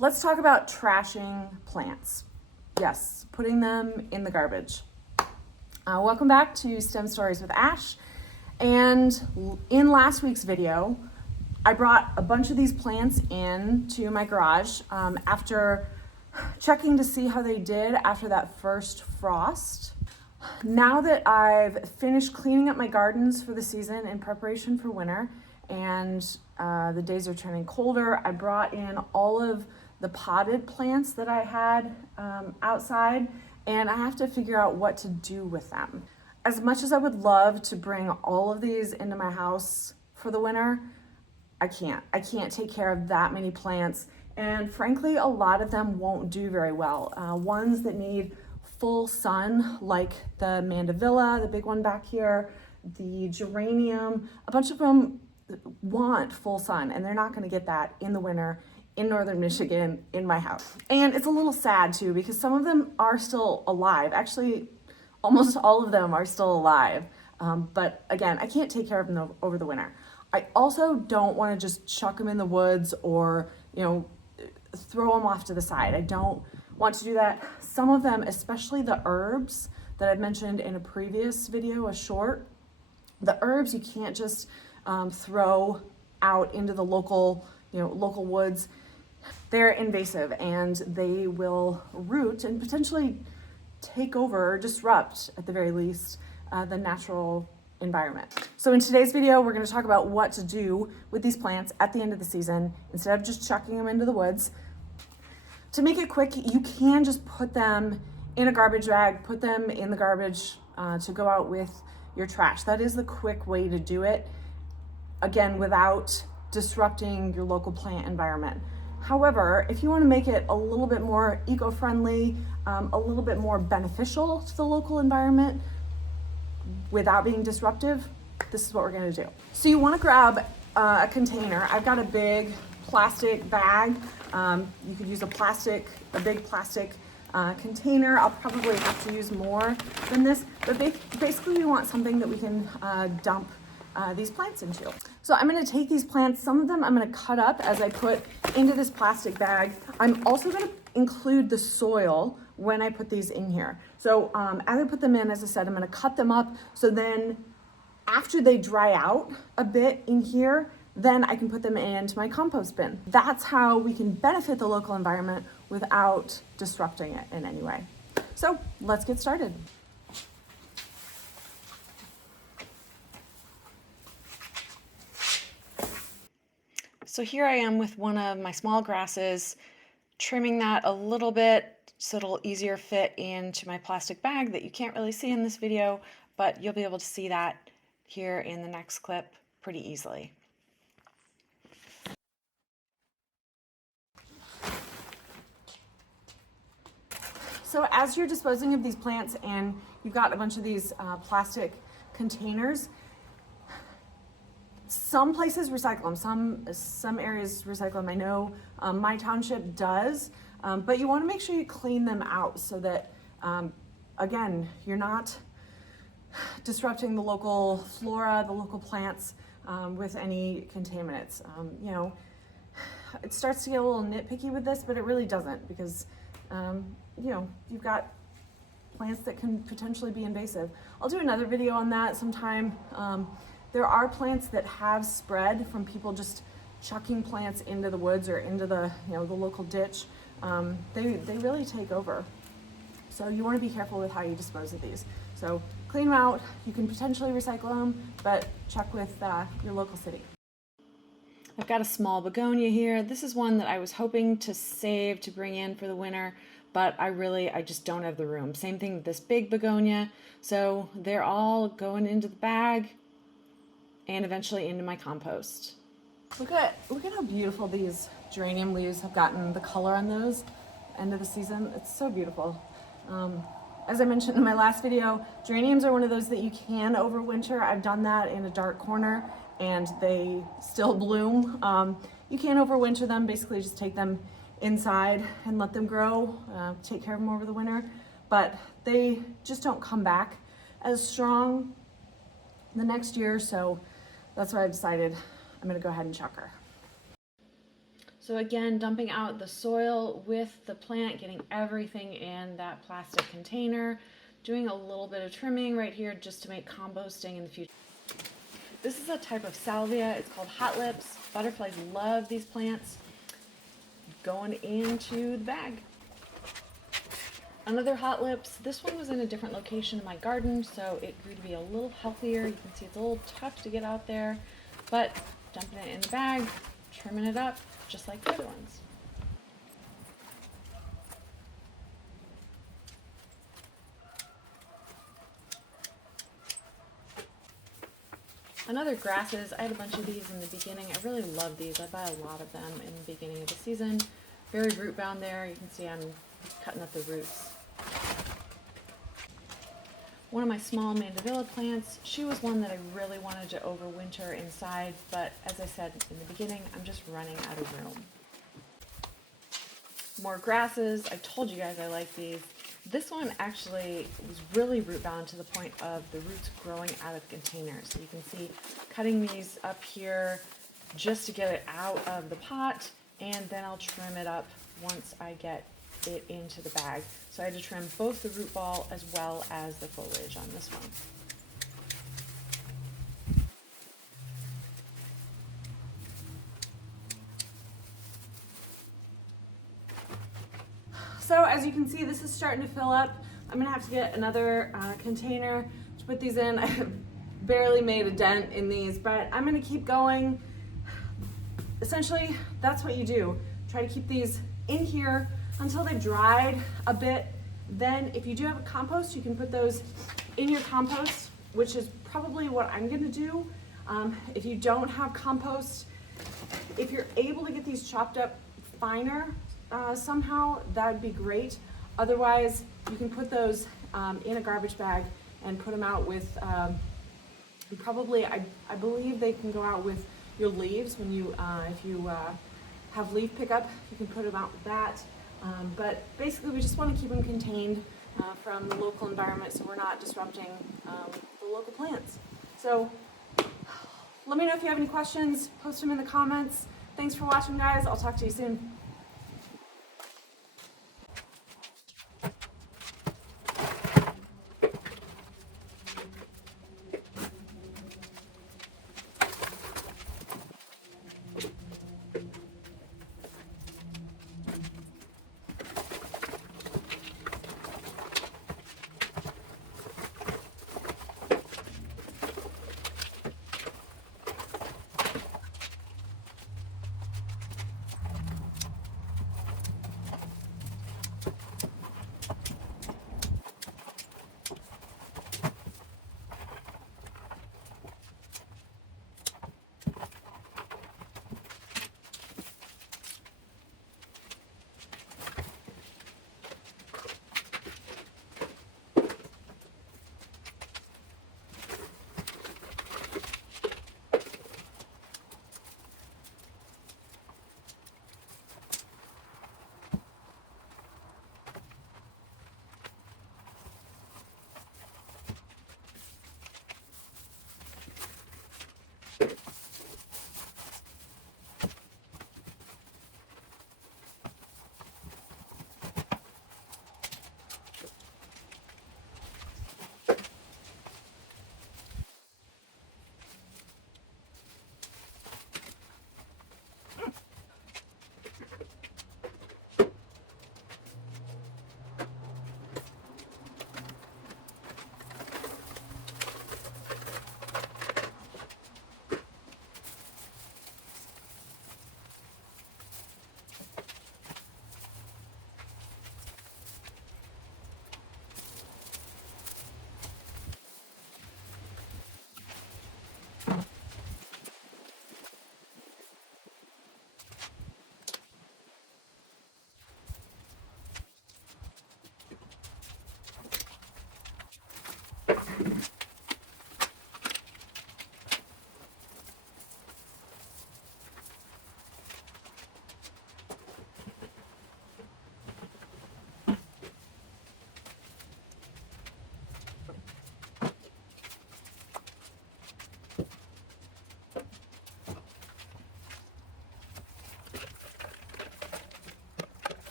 Let's talk about trashing plants. Yes, putting them in the garbage. Welcome back to STEM Stories with Ash. And in last week's video, I brought a bunch of these plants into my garage after checking to see how they did after that first frost. Now that I've finished cleaning up my gardens for the season in preparation for winter and the days are turning colder, I brought in all of the potted plants that I had outside, and I have to figure out what to do with them. As much as I would love to bring all of these into my house for the winter, I can't take care of that many plants, and frankly a lot of them won't do very well. Ones that need full sun, like the mandevilla, the big one back here, the geranium, a bunch of them want full sun, and they're not going to get that in the winter in northern Michigan in my house. And it's a little sad too, because some of them are still alive. Actually, almost all of them are still alive. But again, I can't take care of them over the winter. I also don't want to just chuck them in the woods or, throw them off to the side. I don't want to do that. Some of them, especially the herbs that I've mentioned in a previous video, a short, the herbs you can't just throw out into the local woods. They're invasive and they will root and potentially take over or disrupt, at the very least, the natural environment. So in today's video, we're going to talk about what to do with these plants at the end of the season instead of just chucking them into the woods. To make it quick, you can just put them in a garbage bag, put them in the garbage to go out with your trash. That is the quick way to do it, again, without disrupting your local plant environment. However, if you want to make it a little bit more eco-friendly, a little bit more beneficial to the local environment without being disruptive, this is what we're going to do. So you want to grab a container. I've got a big plastic bag. You could use a big plastic container. I'll probably have to use more than this, but basically we want something that we can dump these plants into. So I'm going to take these plants, some of them I'm going to cut up as I put into this plastic bag. I'm also going to include the soil when I put these in here. So as I put them in, as I said, I'm going to cut them up, so then after they dry out a bit in here, then I can put them into my compost bin. That's how we can benefit the local environment without disrupting it in any way. So let's get started. So here I am with one of my small grasses, trimming that a little bit so it'll easier fit into my plastic bag that you can't really see in this video, but you'll be able to see that here in the next clip pretty easily. So as you're disposing of these plants and you've got a bunch of these plastic containers, some places recycle them, some areas recycle them. I know my township does, but you want to make sure you clean them out so that, again, you're not disrupting the local flora, the local plants with any contaminants. It starts to get a little nitpicky with this, but it really doesn't, because you've got plants that can potentially be invasive. I'll do another video on that sometime. There are plants that have spread from people just chucking plants into the woods or into the the local ditch. They really take over. So you want to be careful with how you dispose of these. So clean them out. You can potentially recycle them, but check with your local city. I've got a small begonia here. This is one that I was hoping to save to bring in for the winter, but I just don't have the room. Same thing with this big begonia. So they're all going into the bag and eventually into my compost. Look at how beautiful these geranium leaves have gotten, the color on those end of the season. It's so beautiful. As I mentioned in my last video, geraniums are one of those that you can overwinter. I've done that in a dark corner and they still bloom. You can overwinter them, basically just take them inside and let them grow, take care of them over the winter, but they just don't come back as strong the next year, so that's why I decided I'm gonna go ahead and chuck her. So again, dumping out the soil with the plant, getting everything in that plastic container, doing a little bit of trimming right here just to make composting in the future. This is a type of salvia. It's called hot lips. Butterflies love these plants. Going into the bag. Another hot lips. This one was in a different location in my garden, so it grew to be a little healthier. You can see it's a little tough to get out there, but dumping it in the bag, trimming it up, just like the other ones. Another grasses, I had a bunch of these in the beginning. I really love these. I buy a lot of them in the beginning of the season. Very root bound there. You can see I'm cutting up the roots. One of my small mandevilla plants, she was one that I really wanted to overwinter inside, but as I said in the beginning, I'm just running out of room. More grasses. I told you guys I like these. This one actually was really root bound to the point of the roots growing out of the container. So you can see cutting these up here just to get it out of the pot, and then I'll trim it up once I get it into the bag. So I had to trim both the root ball as well as the foliage on this one. So as you can see, this is starting to fill up. I'm gonna have to get another container to put these in. I have barely made a dent in these, but I'm gonna keep going. Essentially, that's what you do. Try to keep these in here until they've dried a bit. Then if you do have a compost, you can put those in your compost, which is probably what I'm gonna do. If you don't have compost, if you're able to get these chopped up finer somehow, that would be great. Otherwise, you can put those in a garbage bag and put them out with, probably, I believe they can go out with your leaves when you, if you have leaf pickup, you can put them out with that. But basically, we just want to keep them contained from the local environment so we're not disrupting the local plants. So let me know if you have any questions, post them in the comments. Thanks for watching, guys. I'll talk to you soon.